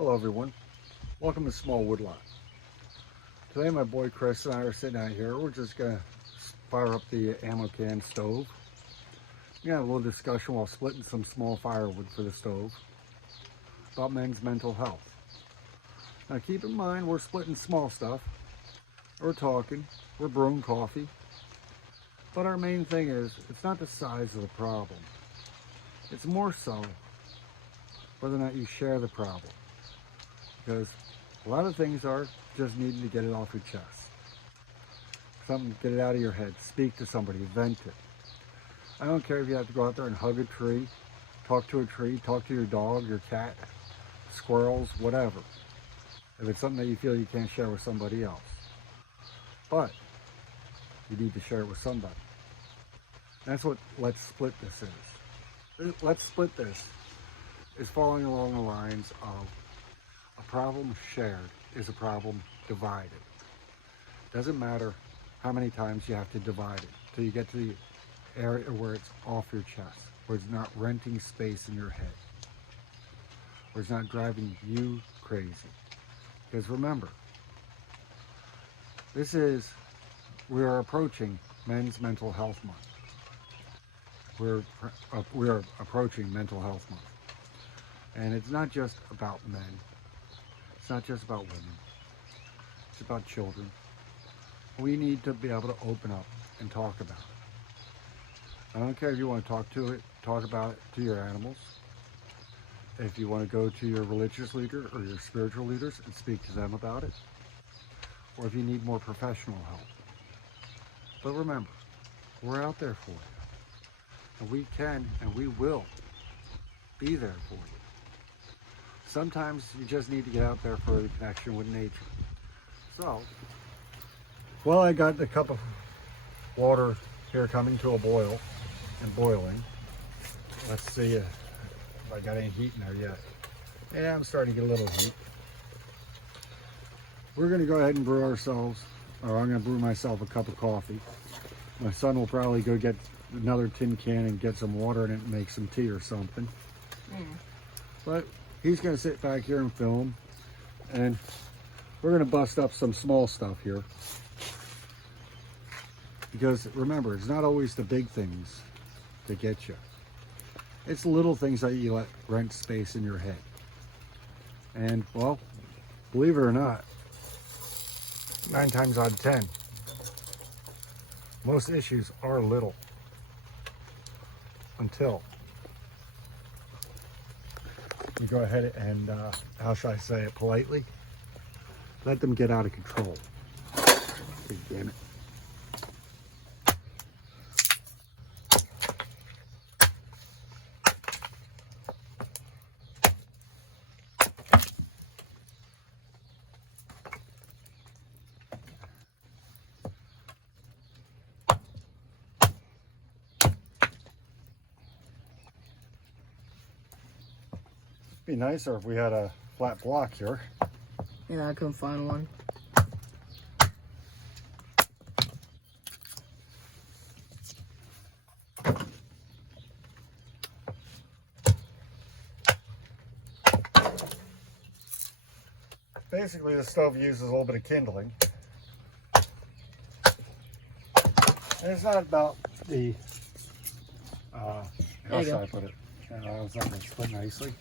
Hello everyone, welcome to Small Woodlot. Today my boy Chris and I are sitting out here. We're just going to fire up the ammo can stove. We're going to have a little discussion while splitting some small firewood for the stove about men's mental health. Now keep in mind we're splitting small stuff, we're talking, we're brewing coffee, but our main thing is it's not the size of the problem. It's more so whether or not you share the problem. Because a lot of things are just needing to get it off your chest. Something, get it out of your head. Speak to somebody, vent it. I don't care if you have to go out there and hug a tree, talk to your dog, your cat, squirrels, whatever. If it's something that you feel you can't share with somebody else. But you need to share it with somebody. That's what Let's Split This is. Let's Split This is following along the lines of a problem shared is a problem divided. Doesn't matter how many times you have to divide it till you get to the area where it's off your chest, where it's not renting space in your head, where it's not driving you crazy. Because remember, we are approaching Men's Mental Health Month. We are approaching Mental Health Month. And it's not just about men. It's not just about women. It's about children. We need to be able to open up and talk about it. I don't care if you want to talk about it to your animals. If you want to go to your religious leader or your spiritual leaders and speak to them about it. Or if you need more professional help. But remember, we're out there for you. And we can and we will be there for you. Sometimes you just need to get out there for the connection with nature. So, well, I got a cup of water here coming to a boil and boiling. Let's see if I got any heat in there yet. Yeah, I'm starting to get a little heat. We're going to go ahead and brew ourselves, or I'm going to brew myself a cup of coffee. My son will probably go get another tin can and get some water in it and make some tea or something. But he's going to sit back here and film, and we're going to bust up some small stuff here. Because remember, it's not always the big things that get you. It's the little things that you let rent space in your head. And, well, believe it or not, 9 times out of 10, most issues are little. Until you go ahead and, how should I say it politely? Let them get out of control. Damn it. It'd be nicer if we had a flat block here. Yeah, I couldn't find one. Basically, the stove uses a little bit of kindling. And it's not about the, how should I put it? I was not going to split nicely.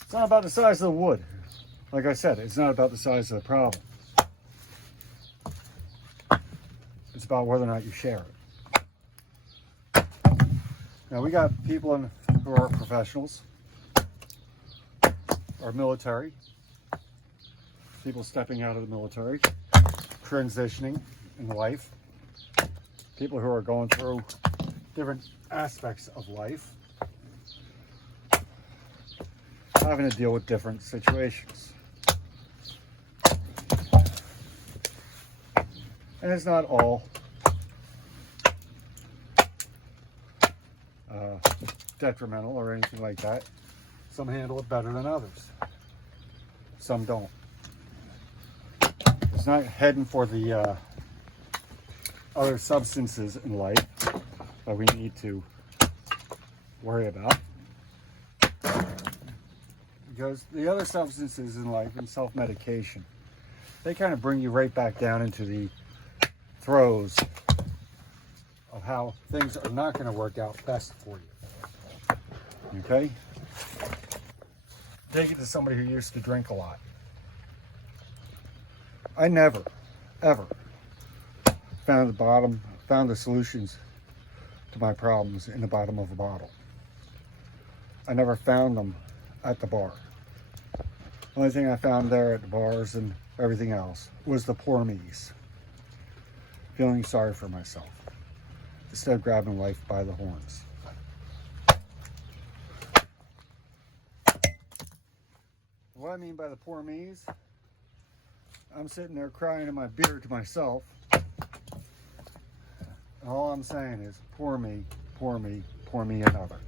It's not about the size of the wood. Like I said, it's not about the size of the problem. It's about whether or not you share it. Now we got people who are professionals, or military, people stepping out of the military, transitioning in life, people who are going through different aspects of life, having to deal with different situations. And it's not all detrimental or anything like that. Some handle it better than others. Some don't. It's not heading for the other substances in life that we need to worry about. because the other substances in life and self-medication, they kind of bring you right back down into the throes of how things are not going to work out best for you. Okay? Take it to somebody who used to drink a lot. I never, ever found the solutions to my problems in the bottom of a bottle. I never found them at the bar. The only thing I found there at the bars and everything else was the poor me's. Feeling sorry for myself instead of grabbing life by the horns. What I mean by the poor me's, I'm sitting there crying in my beer to myself. And all I'm saying is, poor me, poor me, poor me another.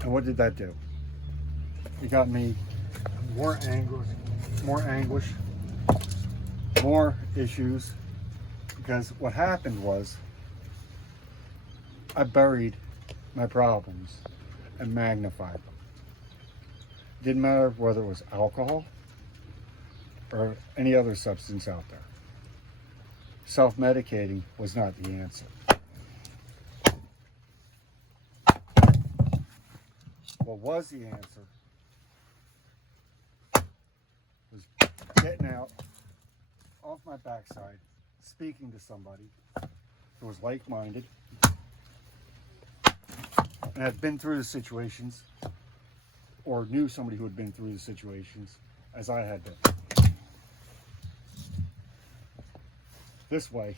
And what did that do? It got me more anguish, more issues, because what happened was I buried my problems and magnified them. Didn't matter whether it was alcohol or any other substance out there. Self-medicating was not the answer. What was the answer was getting out off my backside, speaking to somebody who was like-minded and had been through the situations, or knew somebody who had been through the situations as I had been. This way,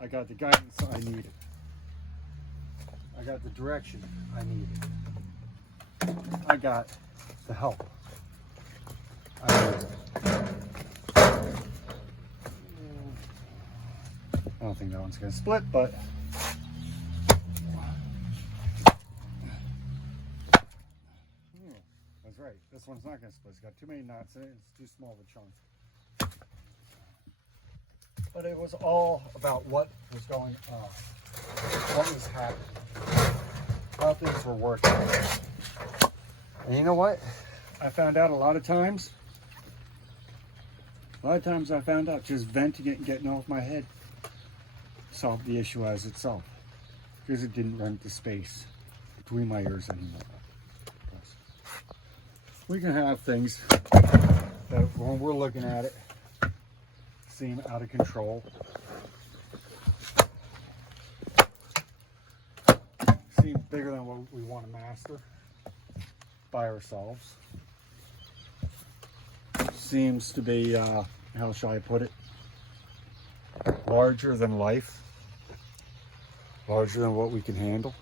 I got the guidance I needed. I got the direction I needed. I got the help I needed. I don't think that one's gonna split, but that's right. This one's not gonna split. It's got too many knots in it. It's too small of a chunk. But it was all about what was going on, what was happening, how things were working. And you know what? I found out a lot of times I found out just venting it and getting off my head solved the issue as itself, because it didn't rent the space between my ears anymore. We can have things that when we're looking at it seem out of control, seem bigger than what we want to master by ourselves, seems to be, how shall I put it, larger than life, larger than what we can handle.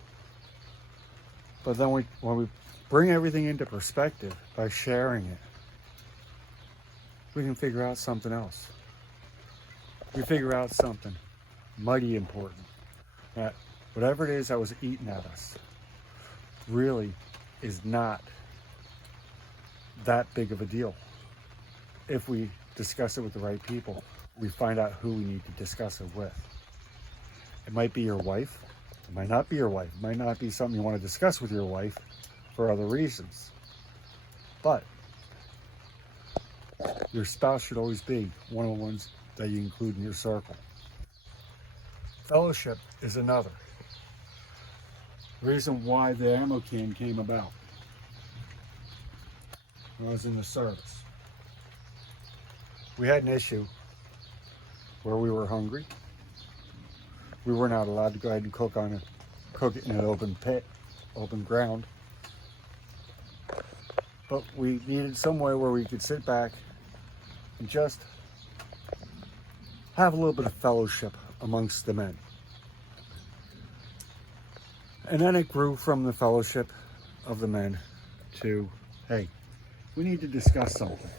But then when we bring everything into perspective by sharing it, we can figure out something else. We figure out something mighty important, that whatever it is that was eating at us really is not that big of a deal. If we discuss it with the right people, we find out who we need to discuss it with. It might be your wife, it might not be your wife, it might not be something you want to discuss with your wife for other reasons. But your spouse should always be one of the ones that you include in your circle. Fellowship is another reason why the ammo can came about. When I was in the service, we had an issue where we were hungry. We were not allowed to go ahead and cook it in an open pit, open ground. But we needed somewhere where we could sit back and just have a little bit of fellowship amongst the men. And then it grew from the fellowship of the men to, hey, we need to discuss something.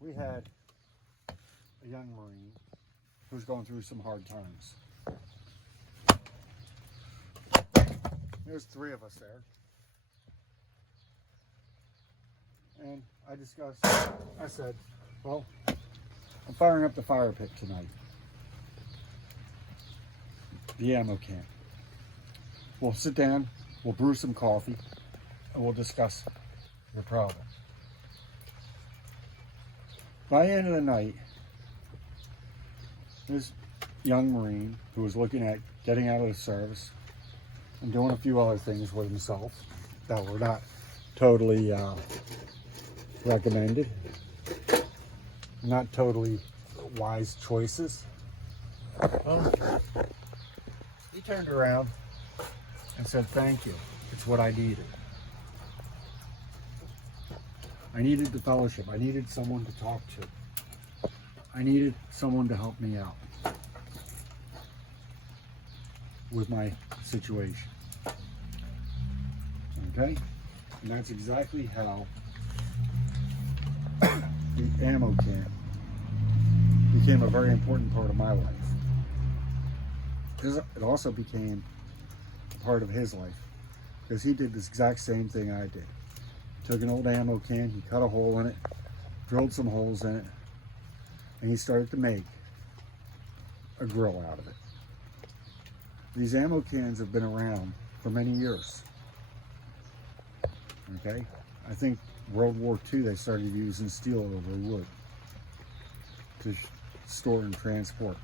We had a young Marine who was going through some hard times. There's 3 of us there. And I said, well, I'm firing up the fire pit tonight. The ammo can. We'll sit down, we'll brew some coffee, and we'll discuss your problem. By the end of the night, this young Marine who was looking at getting out of the service and doing a few other things with himself that were not totally recommended, not totally wise choices. Well, he turned around and said, "Thank you. It's what I needed. I needed the fellowship. I needed someone to talk to. I needed someone to help me out with my situation." Okay? And that's exactly how the ammo can became a very important part of my life. It also became a part of his life, because he did this exact same thing I did. Took an old ammo can, he cut a hole in it, drilled some holes in it, and he started to make a grill out of it. These ammo cans have been around for many years. Okay? I think World War II they started using steel over wood to store and transport.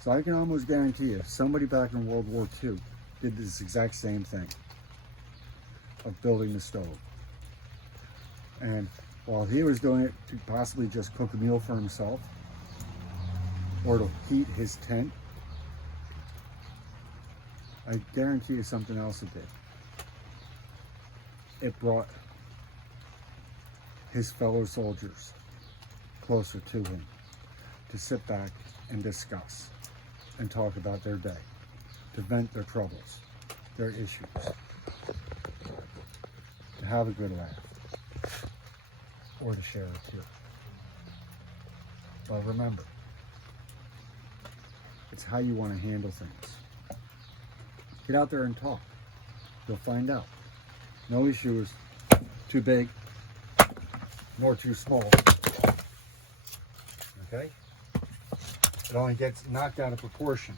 So I can almost guarantee you, somebody back in World War II did this exact same thing of building the stove. And while he was doing it to possibly just cook a meal for himself or to heat his tent, I guarantee you something else it did. It brought his fellow soldiers closer to him to sit back and discuss and talk about their day, to vent their troubles, their issues, to have a good laugh, or to share a tear. But remember, it's how you want to handle things. Get out there and talk. You'll find out. No issue is too big nor too small. Okay? It only gets knocked out of proportion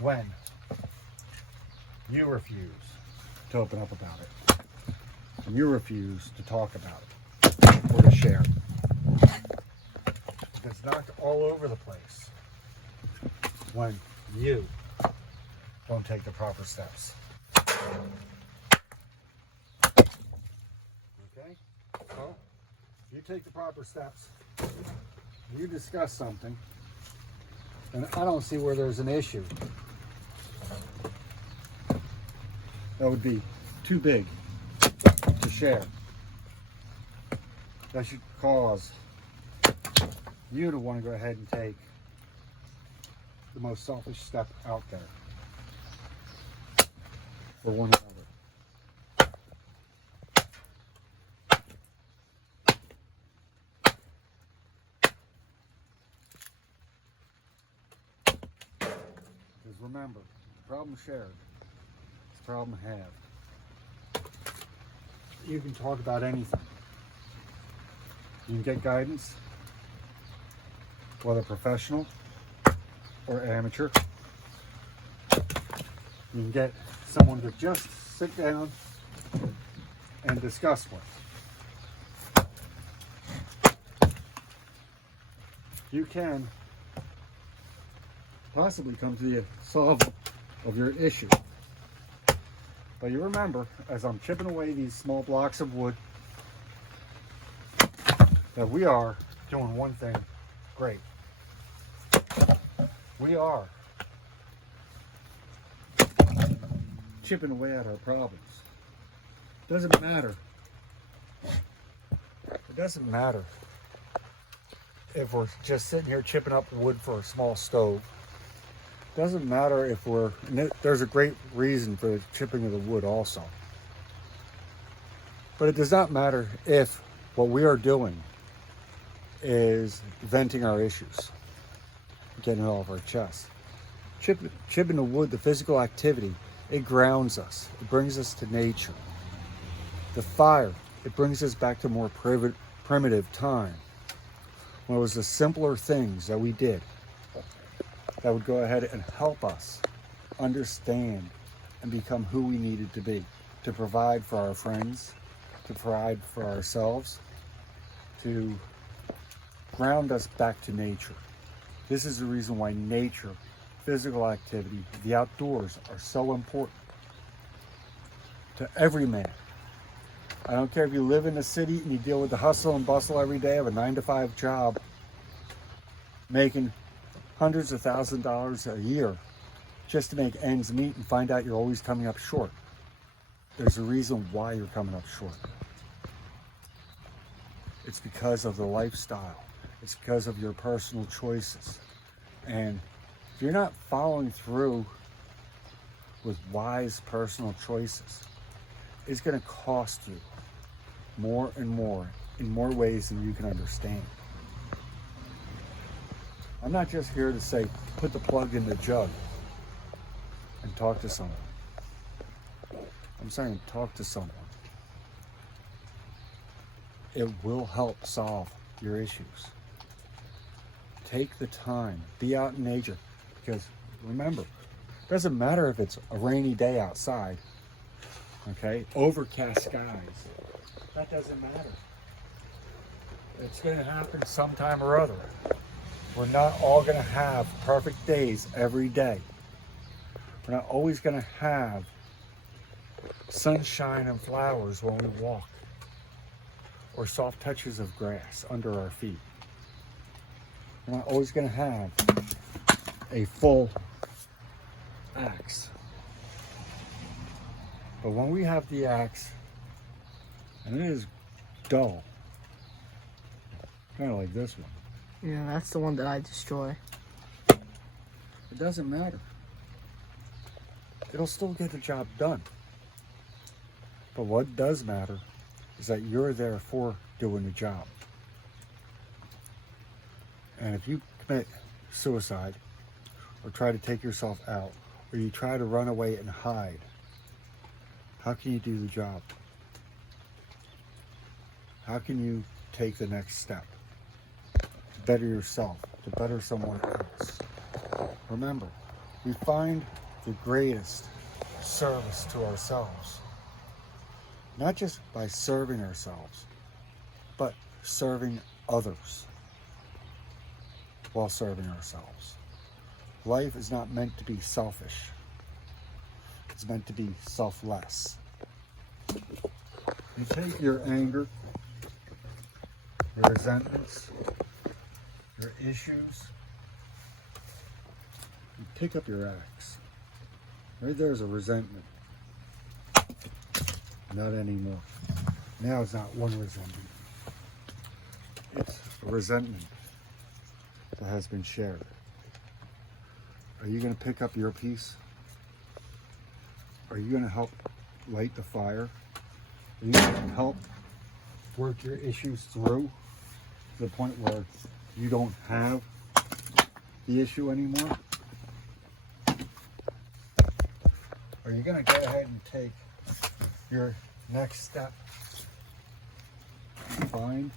when you refuse to open up about it. And you refuse to talk about it or to share. It gets knocked all over the place when you don't take the proper steps. Okay? Well, you take the proper steps, you discuss something, and I don't see where there's an issue that would be too big to share. That should cause you to want to go ahead and take the most selfish step out there for one another. Because remember, problem shared is problem halved. You can talk about anything. You can get guidance, whether professional or amateur. You can get someone to just sit down and discuss with. You can possibly come to the solve of your issue. But you remember, as I'm chipping away these small blocks of wood, that we are doing one thing great. We are chipping away at our problems. Doesn't matter. It doesn't matter if we're just sitting here chipping up wood for a small stove. Doesn't matter if there's a great reason for the chipping of the wood also. But it does not matter if what we are doing is venting our issues, getting it off our chest. Chipping the wood, the physical activity, it grounds us. It brings us to nature. The fire, it brings us back to more primitive time. when it was the simpler things that we did that would go ahead and help us understand and become who we needed to be, to provide for our friends, to provide for ourselves, to ground us back to nature. This is the reason why nature, physical activity, the outdoors are so important to every man. I don't care if you live in the city and you deal with the hustle and bustle every day of a 9-to-5 job, making hundreds of thousands of dollars a year just to make ends meet and find out you're always coming up short. There's a reason why you're coming up short. It's because of the lifestyle. It's because of your personal choices. And if you're not following through with wise personal choices, it's going to cost you more and more in more ways than you can understand. I'm not just here to say, put the plug in the jug and talk to someone. I'm saying talk to someone. It will help solve your issues. Take the time, be out in nature, because remember, it doesn't matter if it's a rainy day outside, okay, overcast skies, that doesn't matter. It's going to happen sometime or other. We're not all going to have perfect days every day. We're not always going to have sunshine and flowers when we walk, or soft touches of grass under our feet. We're not always going to have a full axe. But when we have the axe, and it is dull, kind of like this one, Yeah, that's the one that I destroy. it doesn't matter. It'll still get the job done. But what does matter is that you're there for doing the job. And if you commit suicide, or try to take yourself out, or you try to run away and hide, how can you do the job? How can you take the next step to better yourself, to better someone else? Remember, we find the greatest service to ourselves, not just by serving ourselves, but serving others while serving ourselves. Life is not meant to be selfish. It's meant to be selfless. You take your anger, your resentments, your issues, you pick up your axe. Right there's a resentment. Not anymore. Now it's not one resentment. It's a resentment that has been shared. Are you going to pick up your piece? Are you going to help light the fire? Are you going to help work your issues through to the point where you don't have the issue anymore? Are you going to go ahead and take your next step? Find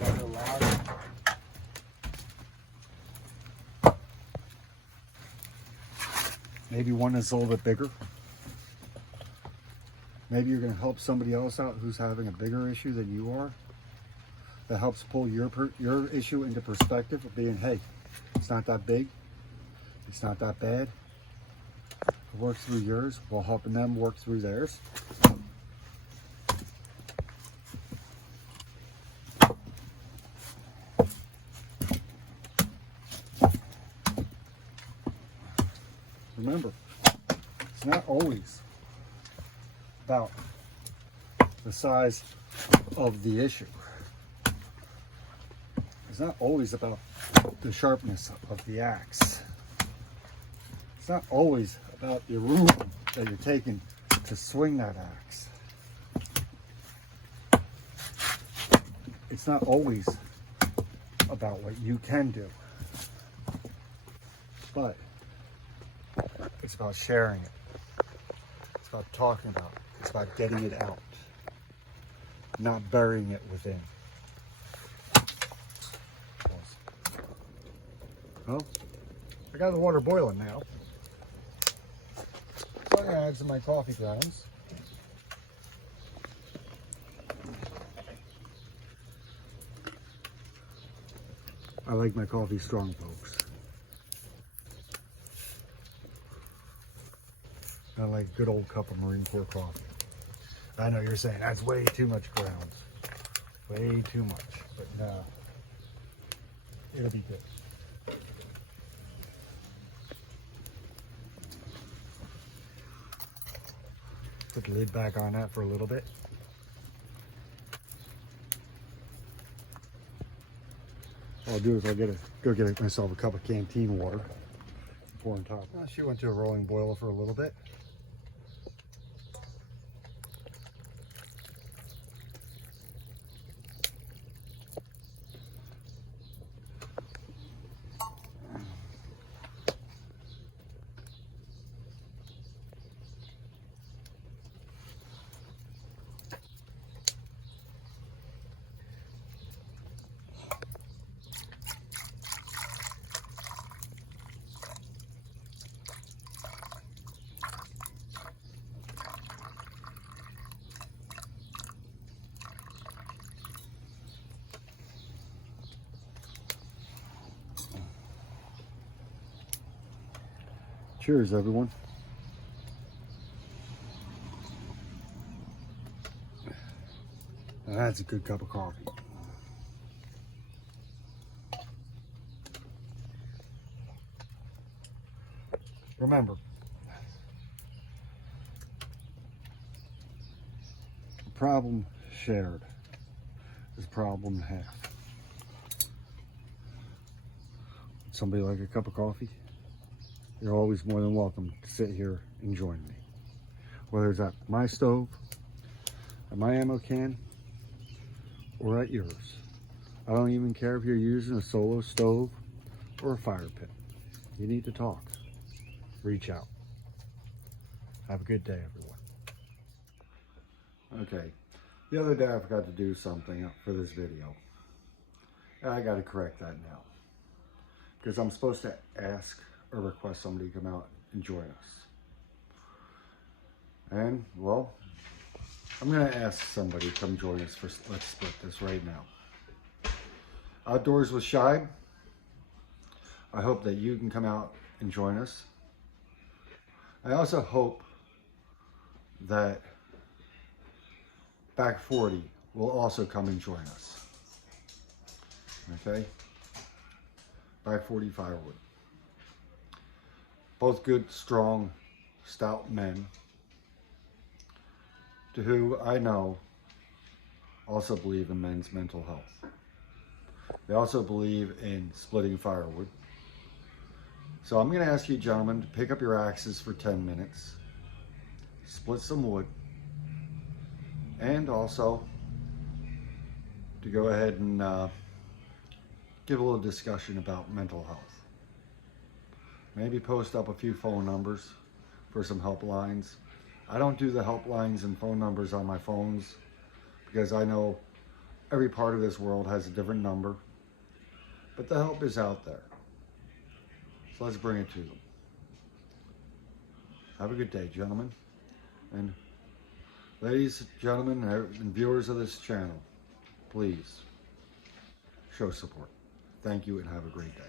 another ladder. Maybe one that's a little bit bigger. Maybe you're going to help somebody else out who's having a bigger issue than you are. That helps pull your issue into perspective of being, hey, it's not that big. It's not that bad. Work through yours while helping them work through theirs. Remember, it's not always about the size of the issue. It's not always about the sharpness of the axe. It's not always about the room that you're taking to swing that axe. It's not always about what you can do, but it's about sharing it. It's about talking about it. It's about getting it out, not burying it within. Well, I got the water boiling now. So I'm gonna add some of my coffee grounds. I like my coffee strong, folks. I like a good old cup of Marine Corps coffee. I know you're saying that's way too much grounds. Way too much. But no, it'll be good. Put the lid back on that for a little bit. What I'll do is I'll go get myself a cup of canteen water. Pour on top. She went to a rolling boil for a little bit. Cheers, everyone. Now that's a good cup of coffee. Remember, a problem shared is a problem half. Would somebody like a cup of coffee? You're always more than welcome to sit here and join me. Whether it's at my stove, at my ammo can, or at yours. I don't even care if you're using a solo stove or a fire pit. You need to talk. Reach out. Have a good day, everyone. Okay, the other day I forgot to do something for this video. I gotta correct that now. Because I'm supposed to ask or request somebody to come out and join us. And, well, I'm gonna ask somebody to come join us for Let's Split This right now. Outdoors with Shibe, I hope that you can come out and join us. I also hope that Back 40 will also come and join us. Okay? Back 40 Firewood. Both good, strong, stout men to who I know also believe in men's mental health. They also believe in splitting firewood. So I'm going to ask you gentlemen to pick up your axes for 10 minutes, split some wood, and also to go ahead and give a little discussion about mental health. Maybe post up a few phone numbers for some helplines. I don't do the helplines and phone numbers on my phones because I know every part of this world has a different number, but the help is out there. So let's bring it to them. Have a good day, gentlemen. And ladies, gentlemen, and viewers of this channel, please show support. Thank you and have a great day.